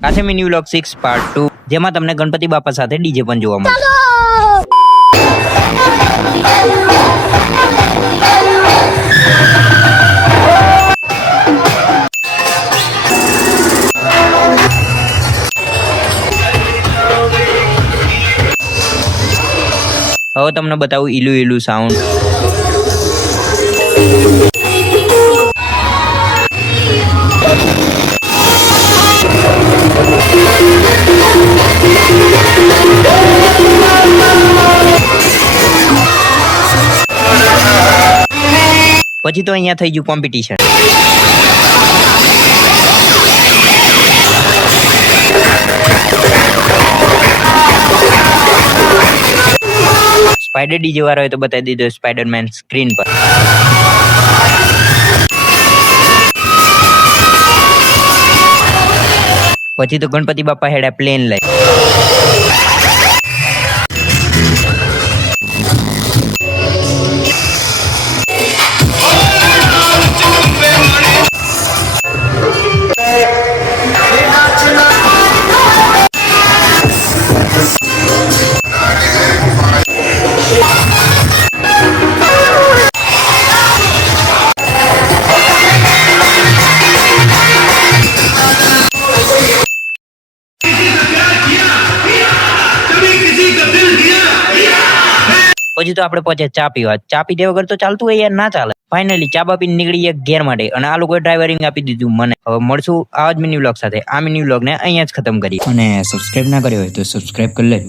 આ છે mini vlog 6 part 2, જેમાં તમને ગણપતિ બાપા સાથે ડીજે પણ જોવા મળશે. હવે તમને બતાવું ઈલું ઈલું સાઉન્ડ. પછી તો અહીંયા થઈ ગયું કોમ્પિટિશન. સ્પાઈડર ડીજે વાળો હોય તો બતાવી દીધો સ્પાઈડરમેન સ્ક્રીન પર. પછી તો ગણપતિ બાપા હેડા પ્લેન લઈ. પછી તો આપણે પહોંચે ચા પીવા. ચા પીધે વગર તો ચાલતું હોય યાર, ના ચાલે. ફાઇનલી ચા બાપી નીકળી એક ઘેર માટે, અને આ લોકોએ ડ્રાઈવરિંગ આપી દીધું મને. હવે મળશું આવા જ મિની વ્લોગ સાથે. આ મિની વ્લોગ ને અહીંયા જ ખતમ કરી. અને સબસ્ક્રાઇબ ના કર્યો હોય તો સબસ્ક્રાઇબ કરી લેજો.